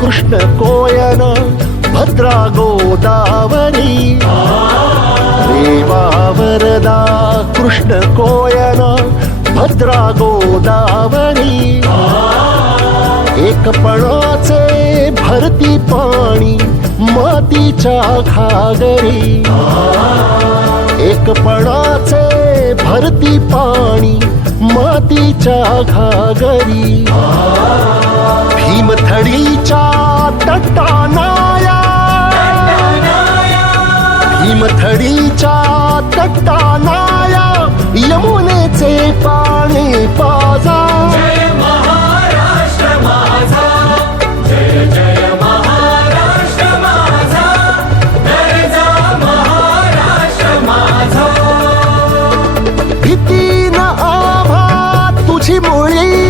Krishna coin Bhadra Godavari देवा वरदा Krishna coin Bhadra Godavari एकपणाचे भरती पाणी मातीच्या घागरी एकपणाचे भरती पाणी मातीच्या घागरी भीमथडीच्या तटानाया भीमथडीच्या तटानाया यमुनेचे पाणी पाजा जय महाराष्ट्र माझा जय जय महाराष्ट्र माझा दर्जा महाराष्ट्र माझा भीती न आभा तुझी मुळी